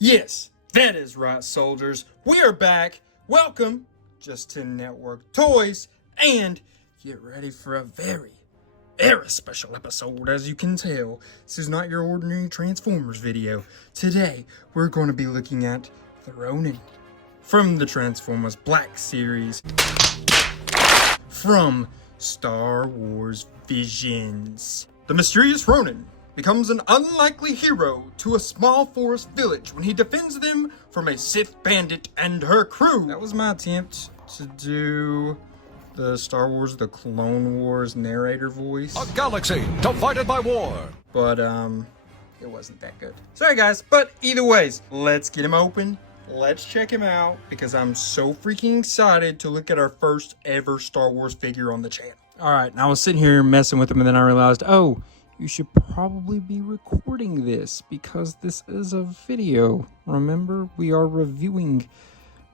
Yes, that is right, soldiers. We are back. Welcome just to Network Toys, and get ready for a very special episode. As you can tell, this is not your ordinary Transformers video. Today, we're going to be looking at the Ronin from the Transformers Black series from Star Wars Visions. The mysterious Ronin becomes an unlikely hero to a small forest village when he defends them from a Sith bandit and her crew. That was my attempt to do the Star Wars, the Clone Wars narrator voice. A galaxy divided by war. But, it wasn't that good. Sorry, guys. But either ways, let's get him open. Let's check him out because I'm so freaking excited to look at our first ever Star Wars figure on the channel. All right, and I was sitting here messing with him, and then I realized, oh, you should probably be recording this because this is a video. Remember, we are reviewing,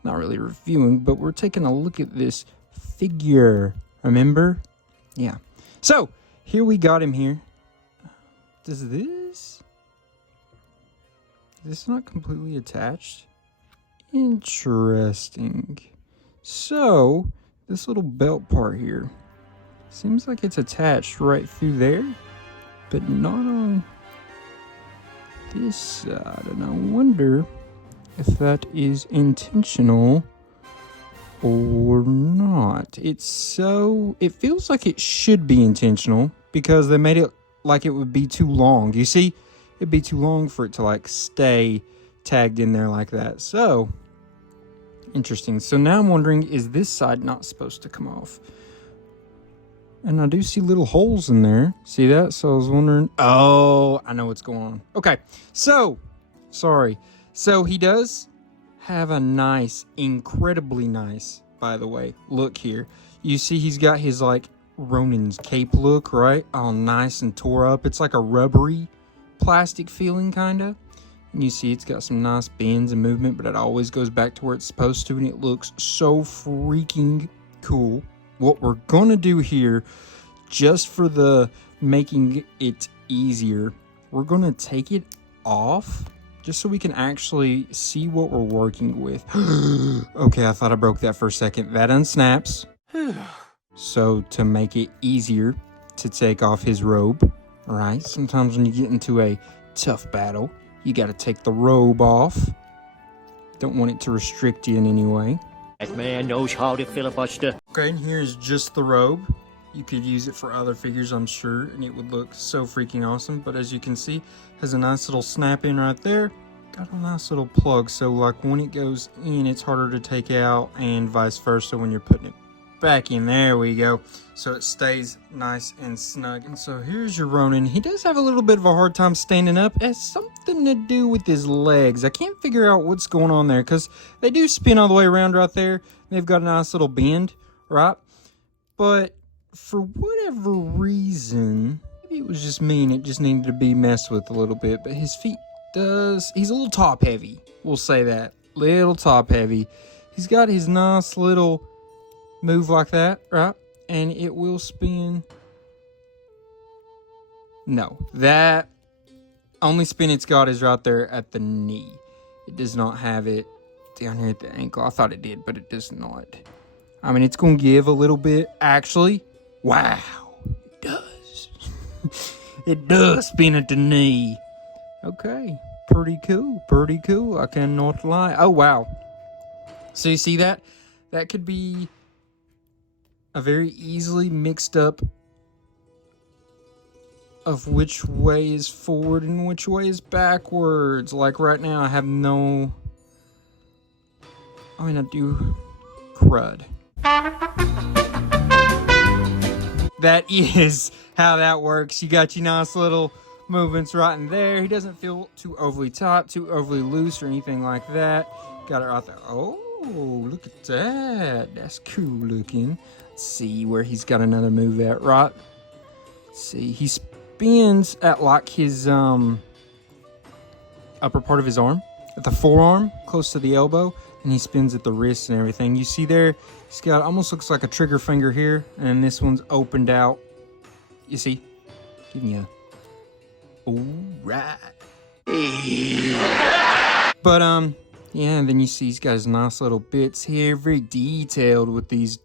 not really reviewing, but we're taking a look at this figure. Remember? Yeah. So, here we got him here. Does this? Is this not completely attached? Interesting. So, this little belt part here seems like it's attached right through there, but not on this side. And I wonder if that is intentional or not. It feels like it should be intentional because they made it like it would be too long. You see, it'd be too long for it to like stay tagged in there like that. So interesting. So now I'm wondering, is this side not supposed to come off? And I do see little holes in there. See that? So I was wondering, oh, I know what's going on. Okay, so, sorry. So he does have a nice, incredibly nice, by the way, look here. You see he's got his, like, Ronin's cape look, right? All nice and tore up. It's like a rubbery plastic feeling, kind of. And you see it's got some nice bends and movement, but it always goes back to where it's supposed to, and it looks so freaking cool. What we're going to do here, just for the making it easier, we're going to take it off just so we can actually see what we're working with. Okay, I thought I broke that for a second. That unsnaps. So to make it easier to take off his robe, right? Sometimes when you get into a tough battle, you got to take the robe off. Don't want it to restrict you in any way. That man knows how to filibuster. Okay, and here's just the robe. You could use it for other figures, I'm sure, and it would look so freaking awesome. But as you can see, has a nice little snap in right there. Got a nice little plug, so like when it goes in, it's harder to take out, and vice versa when you're putting it back in. There we go. So it stays nice and snug. And so here's your Ronin. He does have a little bit of a hard time standing up. It has something to do with his legs. I can't figure out what's going on there because they do spin all the way around right there. They've got a nice little bend, right? But for whatever reason, maybe it was just me and it just needed to be messed with a little bit. But his feet he's a little top heavy. We'll say that. Little top heavy. He's got his nice little move like that, right? And it will spin. No, that only spin it's got is right there at the knee. It does not have it down here at the ankle. I thought it did, but it does not. I mean, it's going to give a little bit. Actually, wow, it does. It does spin at the knee. Okay, pretty cool, pretty cool. I cannot lie. Oh, wow. So you see that? That could be a very easily mixed up of which way is forward and which way is backwards. Like right now, I have no... I mean, I do crud. That is how that works. You got your nice little movements right in there. He doesn't feel too overly tight, too overly loose or anything like that. Got it right there. Oh, look at that. That's cool looking. Let's see where he's got another move at, right? Let's see. He spins at like his upper part of his arm, at the forearm, close to the elbow. And he spins at the wrist and everything. You see there, he's got, almost looks like a trigger finger here. And this one's opened out. You see? Giving you a... Alright. But, yeah, and then you see he's got his nice little bits here, very detailed with these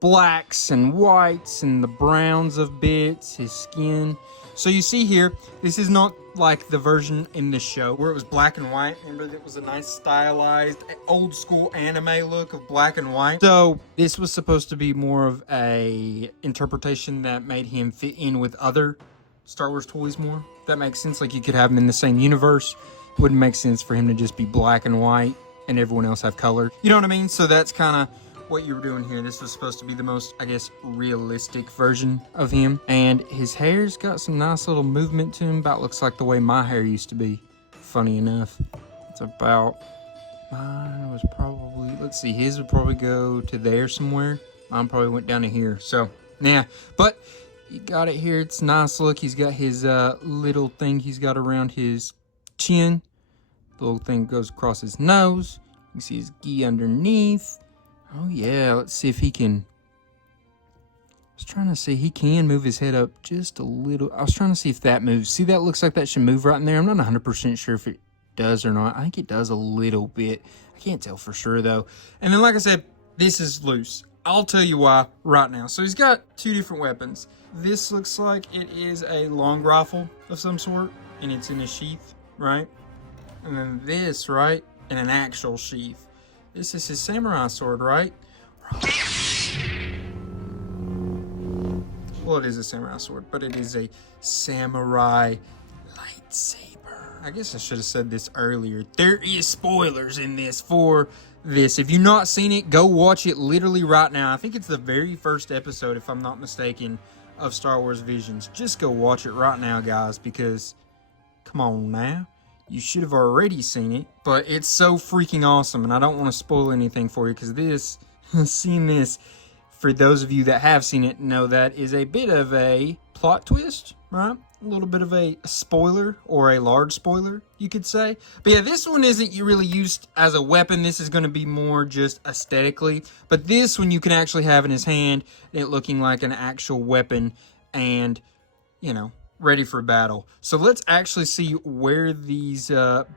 blacks and whites and the browns of bits, his skin. So you see here, this is not like the version in the show where it was black and white. Remember, that was a nice stylized old school anime look of black and white. So this was supposed to be more of a interpretation that made him fit in with other Star Wars toys more. If that makes sense. Like you could have them in the same universe. It wouldn't make sense for him to just be black and white and everyone else have color. You know what I mean? So that's kind of what you were doing here. This was supposed to be the most, I guess, realistic version of him. And his hair's got some nice little movement to him. About looks like the way my hair used to be. Funny enough. It's about, mine was probably, let's see, his would probably go to there somewhere. Mine probably went down to here. So, yeah. But you got it here. It's nice look. He's got his little thing he's got around his chin. The little thing goes across his nose. You can see his gi underneath. Oh yeah, let's see if he can. I was trying to see, he can move his head up just a little. I was trying to see if that moves. See, that looks like that should move right in there. I'm not 100% sure if it does or not. I think it does a little bit. I can't tell for sure though. And then like I said, this is loose. I'll tell you why right now. So he's got two different weapons. This looks like it is a long rifle of some sort, and it's in a sheath, right? And then this, right, in an actual sheath. This is his samurai sword, right? Well, it is a samurai sword, but it is a samurai lightsaber. I guess I should have said this earlier. There is spoilers in this for this. If you've not seen it, go watch it literally right now. I think it's the very first episode, if I'm not mistaken, of Star Wars Visions. Just go watch it right now, guys, because come on now. You should have already seen it, but it's so freaking awesome, and I don't want to spoil anything for you, because this, seeing this, for those of you that have seen it, know that is a bit of a plot twist, right? A little bit of a spoiler, or a large spoiler, you could say. But yeah, this one isn't really used as a weapon. This is going to be more just aesthetically. But this one you can actually have in his hand, it looking like an actual weapon, and, you know, ready for battle. So let's actually see where these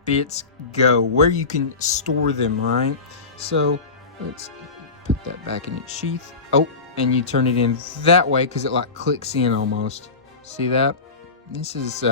bits go, where you can store them, right? So let's put that back in its sheath. Oh, and you turn it in that way because it like clicks in almost. See that? This is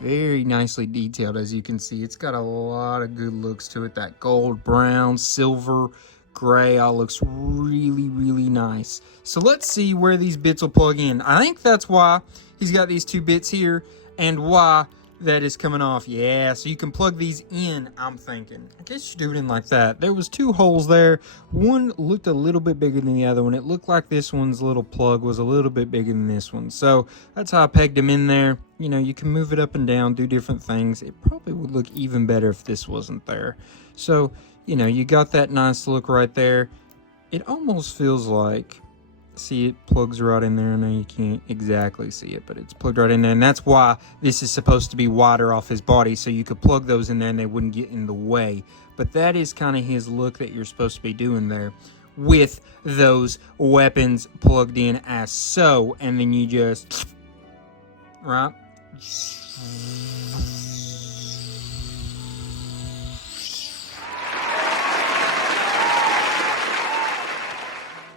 very nicely detailed, as you can see. It's got a lot of good looks to it. That gold, brown, silver, gray all looks really, really nice. So let's see where these bits will plug in. I think that's why he's got these two bits here, and why that is coming off. Yeah, so you can plug these in, I'm thinking. I guess you do it in like that. There was two holes there. One looked a little bit bigger than the other one. It looked like this one's little plug was a little bit bigger than this one. So that's how I pegged them in there. You know, you can move it up and down, do different things. It probably would look even better if this wasn't there. So, you know, you got that nice look right there. It almost feels like, see, it plugs right in there. I know you can't exactly see it, but it's plugged right in there. And that's why this is supposed to be wider off his body, so you could plug those in there and they wouldn't get in the way. But that is kind of his look that you're supposed to be doing there, with those weapons plugged in as so. And then you just, right?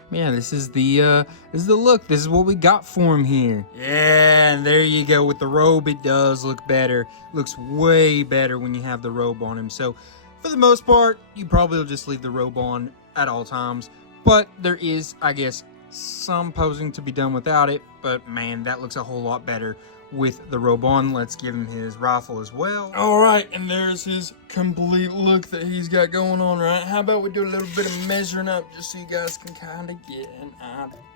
Yeah, this is the look. This is what we got for him here. Yeah, and there you go. With the robe, it does look better. Looks way better when you have the robe on him. So, for the most part, you probably will just leave the robe on at all times. But there is, I guess, some posing to be done without it. But man, that looks a whole lot better with the robe on. Let's give him his rifle as well. All right, and there's his complete look that he's got going on, right? How about we do a little bit of measuring up just so you guys can kind of get an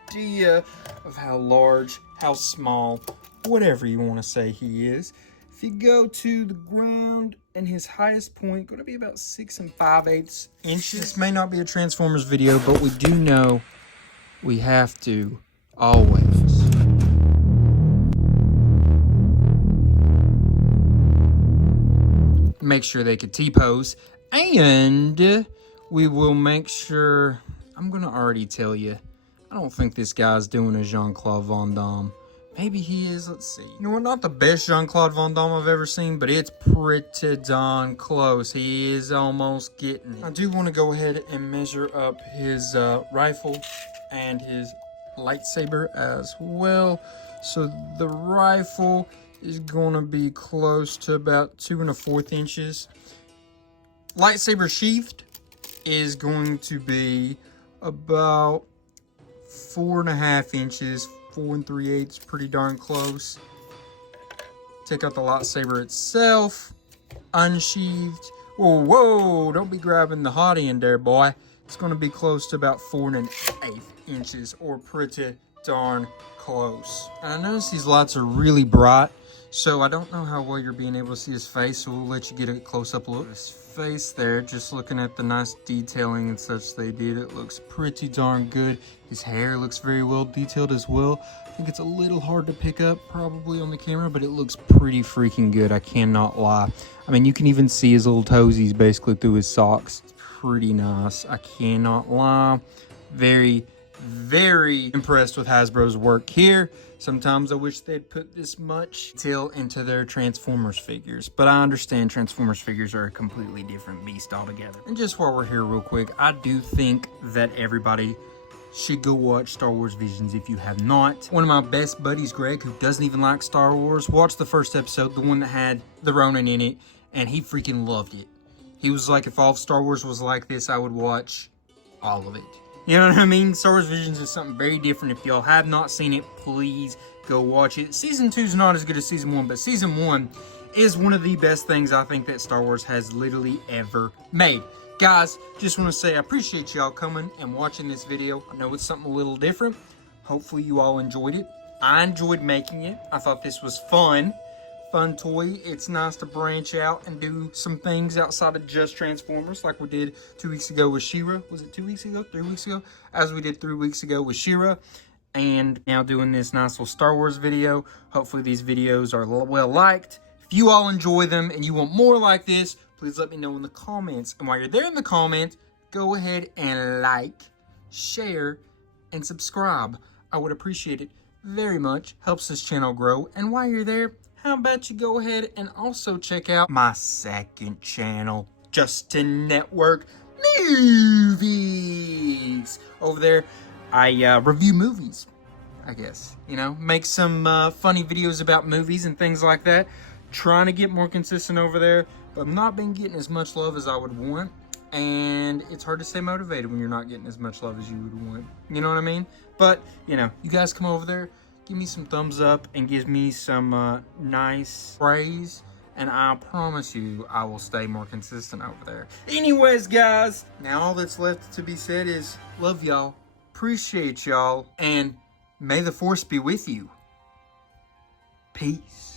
idea of how large, how small, whatever you want to say he is. If you go to the ground, and his highest point going to be about 6 5/8 inches. This may not be a Transformers video, but we do know we have to always make sure they could T-pose, and we will make sure, I'm going to already tell you, I don't think this guy's doing a Jean-Claude Van Damme, Maybe he is. Let's see. You know what? Not the best Jean-Claude Van Damme I've ever seen, but it's pretty darn close. He is almost getting it. I do want to go ahead and measure up his rifle and his lightsaber as well. So the rifle is going to be close to about 2 1/4 inches. Lightsaber sheathed is going to be about 4 1/2 inches. 4 3/8, pretty darn close. Take out the lightsaber itself, unsheathed. Whoa, whoa, don't be grabbing the hot end there, boy. It's going to be close to about 4 1/8 inches, or pretty darn close. And I notice these lights are really bright, so I don't know how well you're being able to see his face, so we'll let you get a close-up look. His face there, just looking at the nice detailing and such they did, it looks pretty darn good. His hair looks very well detailed as well. I think it's a little hard to pick up probably on the camera, but it looks pretty freaking good, I cannot lie. I mean, you can even see his little toesies basically through his socks. It's pretty nice, I cannot lie. Very, very impressed with Hasbro's work here. Sometimes I wish they'd put this much detail into their Transformers figures, but I understand Transformers figures are a completely different beast altogether. And just while we're here real quick, I do think that everybody should go watch Star Wars Visions if you have not. One of my best buddies, Greg, who doesn't even like Star Wars, watched the first episode, the one that had the Ronin in it, and he freaking loved it. He was like, if all of Star Wars was like this, I would watch all of it. You know what I mean? Star Wars Visions is something very different. If y'all have not seen it, please go watch it. Season 2 is not as good as Season 1, but Season 1 is one of the best things I think that Star Wars has literally ever made. Guys, just want to say I appreciate y'all coming and watching this video. I know it's something a little different. Hopefully you all enjoyed it. I enjoyed making it. I thought this was fun. Fun toy. It's nice to branch out and do some things outside of just Transformers, like we did 2 weeks ago with She-Ra. Was it 2 weeks ago? 3 weeks ago? As we did 3 weeks ago with She-Ra. And now doing this nice little Star Wars video. Hopefully these videos are well liked. If you all enjoy them and you want more like this, please let me know in the comments. And while you're there in the comments, go ahead and like, share, and subscribe. I would appreciate it very much. Helps this channel grow. And while you're there, how about you go ahead and also check out my second channel, Justin Network Movies. Over there, I review movies, I guess. You know, make some funny videos about movies and things like that. Trying to get more consistent over there, but I've not been getting as much love as I would want. And it's hard to stay motivated when you're not getting as much love as you would want. You know what I mean? But, you know, you guys come over there, give me some thumbs up and give me some nice praise, and I promise you I will stay more consistent over there. Anyways, guys, now all that's left to be said is love y'all, appreciate y'all, and may the Force be with you. Peace.